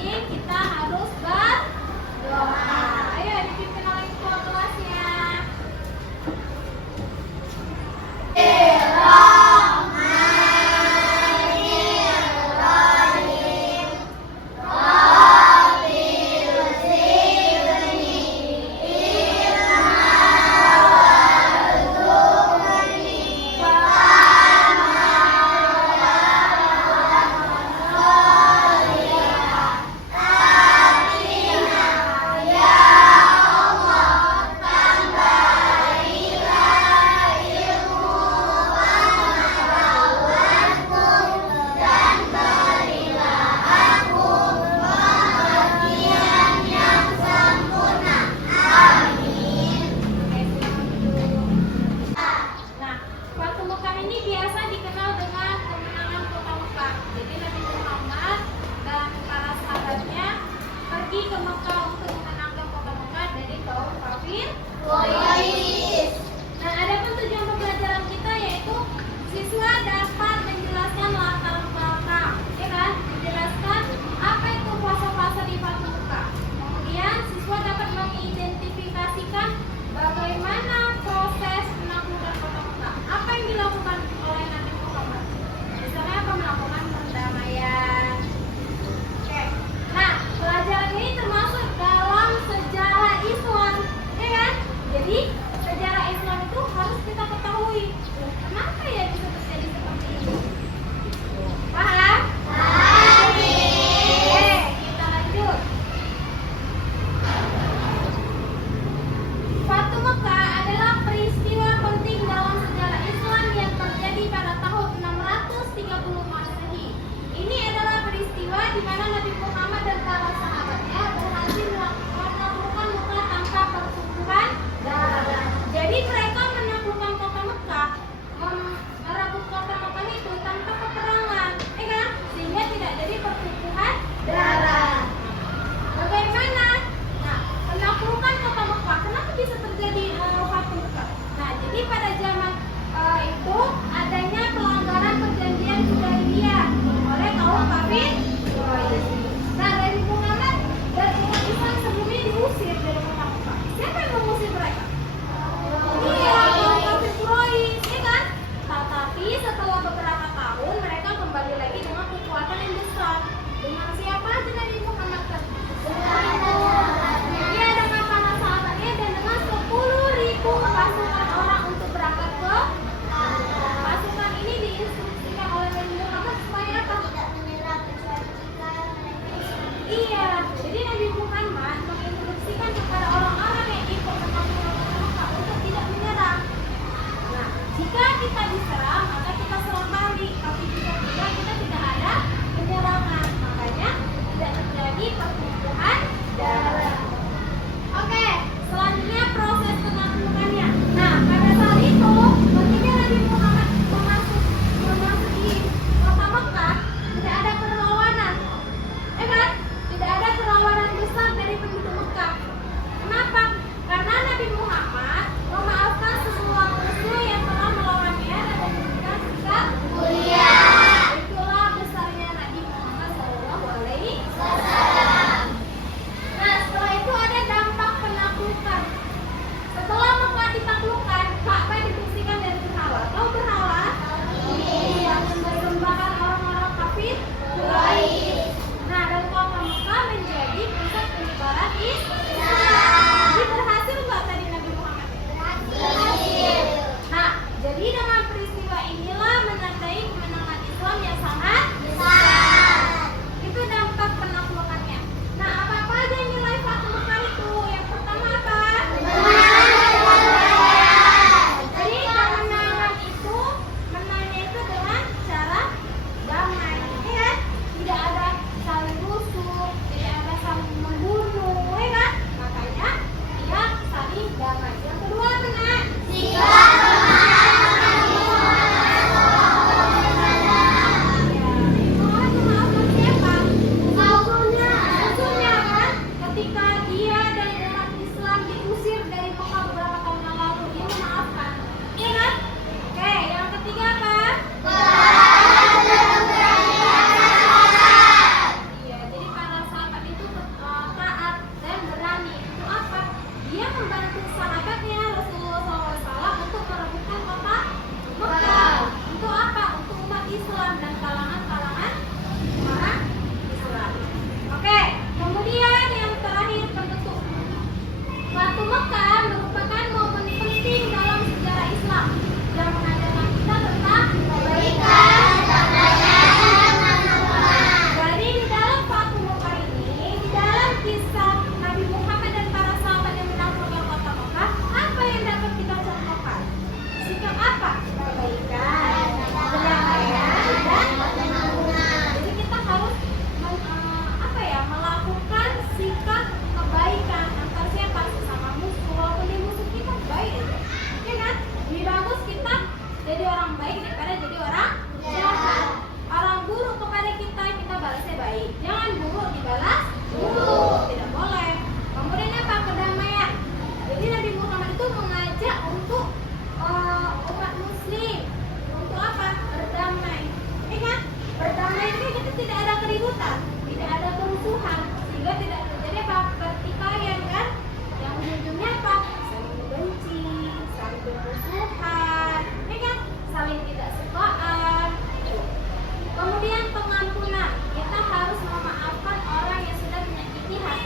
ini kita harus berdoa. Ayo dipimpin oleh ketua kelasnya.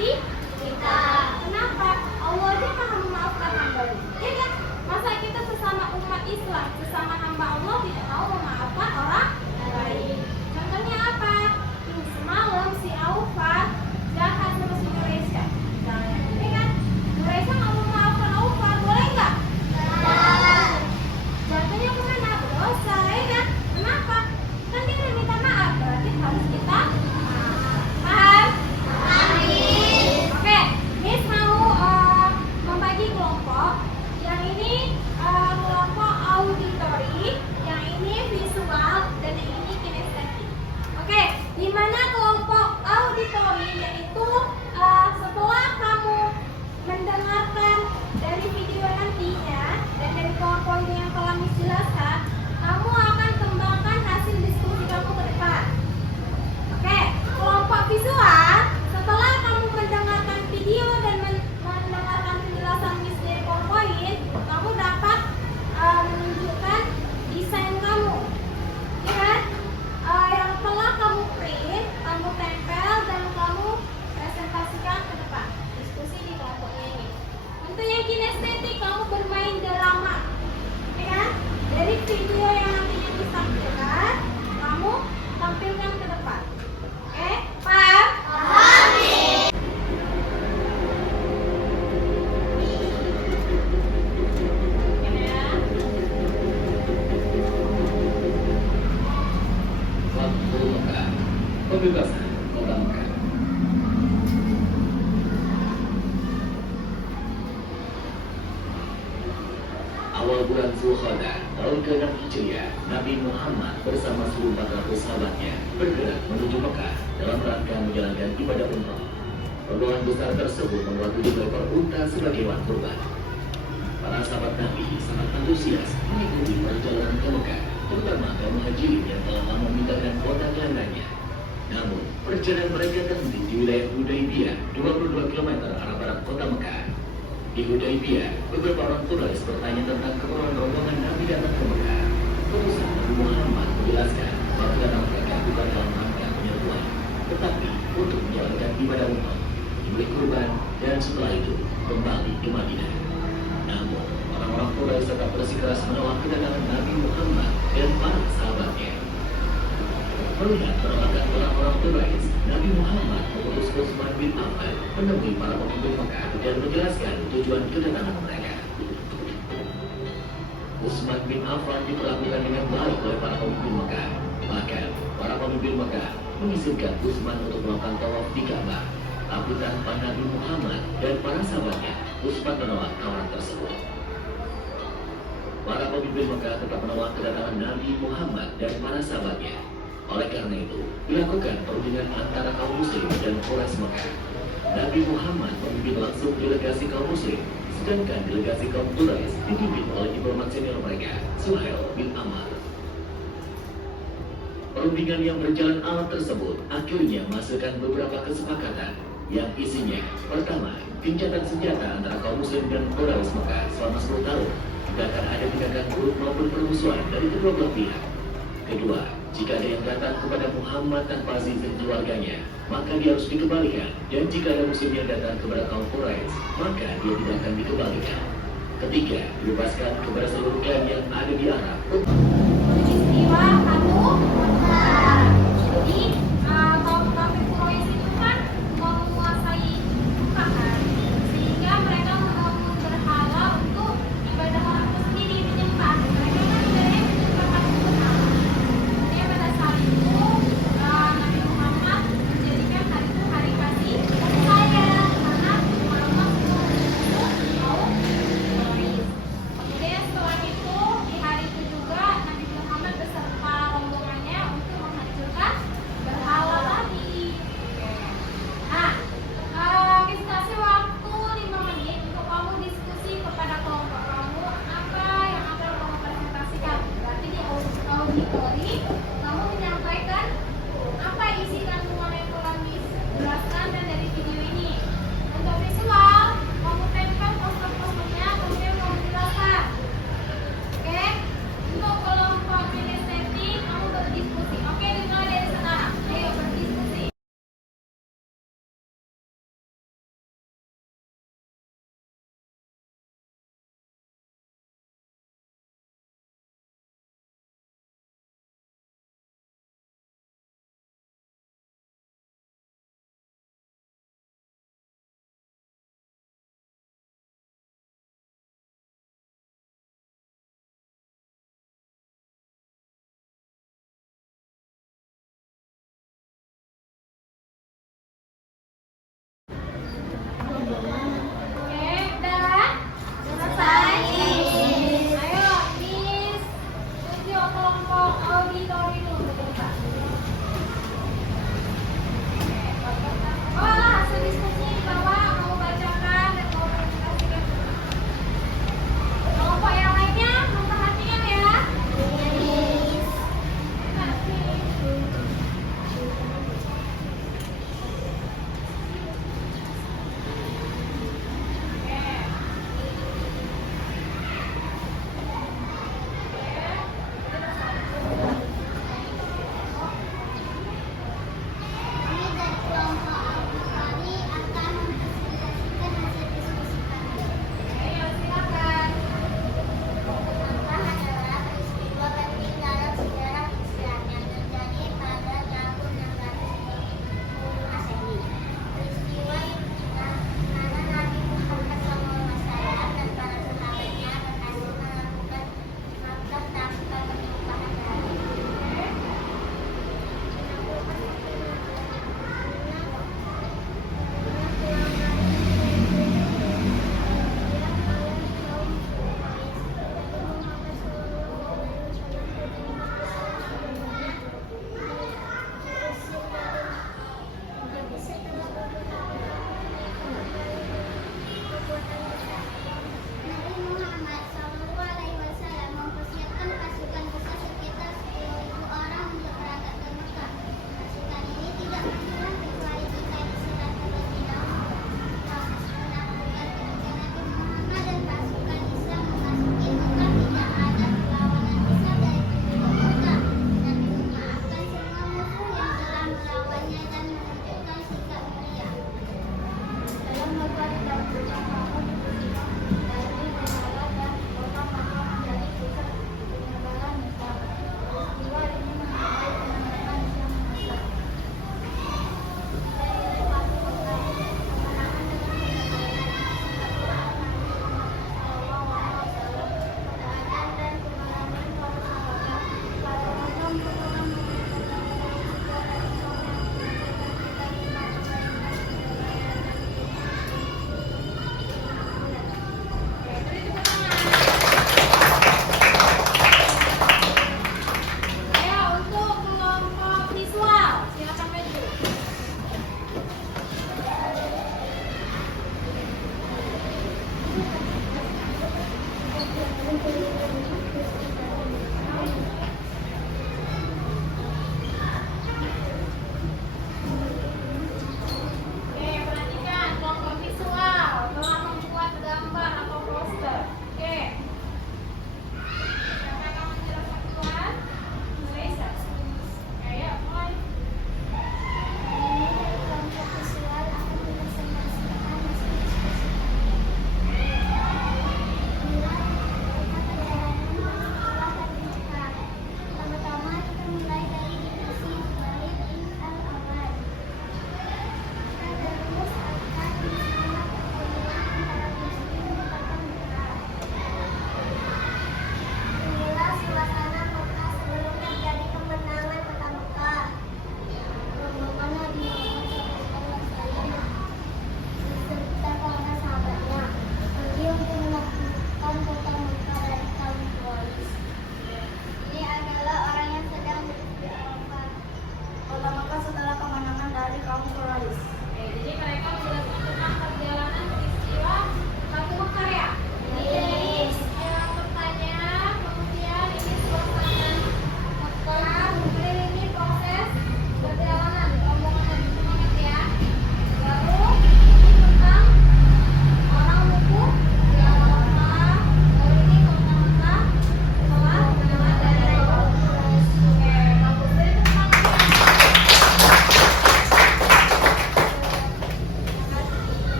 seperti kita. Kenapa? Allah aja maha memaafkan hamba. Ya kan? Masa kita sesama umat Islam, sesama hamba Allah tidak mau memaafkan orang lain? Contohnya apa? Ini semalam si Aufa jahat sama si Nureisa. Ya kan? Nureisa nggak mau memaafkan Aufa, boleh nggak? Jatuhnya kemana? Berdosa, ya kan? Kenapa? Kan dia udah minta maaf, berarti harus kita paham? Oke, Miss mau membagi kelompok. Yang ini kelompok auditory, yang ini visual, dan yang ini kinestetik. Oke, di mana kelompok auditory yaitu setelah kamu mendengarkan dari video nantinya dan dari PowerPoint yang telah Miss jelaskan, kamu akan kembangkan hasil diskusi kamu ke depan. Oke, kelompok visual, setelah kamu mendengarkan video dan mendengarkan penjelasan Miss dari PowerPoint, kamu dapat menunjukkan desain kamu, ya kan? Yang telah kamu print, kamu tempel dan kamu presentasikan ke depan. Diskusi di kelompoknya ini. Untuk yang kinestetik, kamu bermain drama, ya kan? Dari video yang nantinya ditampilkan, kamu tampilkan ke depan. Oke, paham? Waktu Mekah, pembebasan kota Mekah. Awal bulan Zulqa'dah tahun ke-6 Hijriah, Nabi Muhammad bersama 1.400 sahabatnya bergerak menuju Mekah dalam rangka menjalankan ibadah umrah. Rombongan besar tersebut membawa 7 ekor unta sebagai hewan kurban. Para sahabat Nabi sangat antusias mengikuti perjalanan ke Mekah, terutama kaum muhajirin yang telah lama meninggalkan kota kelahirannya. Namun, perjalanan mereka terhenti di wilayah Hudaybiyah, 22 km arah barat kota Mekah. Di Hudaybiyah, beberapa orang Quraisy bertanya tentang keperluan rombongan Nabi datang ke Mekah. Utusan Nabi Muhammad menjelaskan bahwa kedatangan mereka bukan dalam rangka penyerbuan, tetapi untuk menjalankan ibadah umrah, menyembelih kurban, dan setelah itu kembali ke Madinah. Namun, orang-orang Quraisy tetap bersikeras menolak kedatangan Nabi Muhammad dan para sahabatnya. Melihat penolakan orang-orang Quraisy, Nabi Muhammad mengutus Utsman bin Affan menemui para pemimpin Mekah dan menjelaskan tujuan kedatangan mereka. Utsman bin Affan diperlakukan dengan baik oleh para pemimpin Mekah. Bahkan, para pemimpin Mekah mengizinkan Utsman untuk melakukan tawaf di Ka'bah. Tapi tanpa Nabi Muhammad dan para sahabatnya, Utsman menolak tawaran tersebut. Para pemimpin Mekah tetap menolak kedatangan Nabi Muhammad dan para sahabatnya. Oleh karena itu, dilakukan perundingan antara kaum muslim dan Quraisy Mekah. Nabi Muhammad memimpin langsung delegasi kaum muslim, sedangkan delegasi kaum Quraisy dipimpin oleh diplomat senior mereka, Suhail bin Amr. Perundingan yang berjalan alot tersebut akhirnya menghasilkan beberapa kesepakatan yang isinya: pertama, gencatan senjata antara kaum muslim dan Quraisy Mekah selama 10 tahun, tidak akan ada tindakan buruk maupun permusuhan dari kedua belah pihak. Kedua, jika ada yang datang kepada Muhammad tanpa izin keluarganya, maka dia harus dikembalikan. Dan jika ada muslim yang datang kepada kaum Quraisy, maka dia tidak akan dikembalikan. Ketiga, dibebaskan kepada seluruh klan yang ada di Arab. Peristiwa kamu, jadi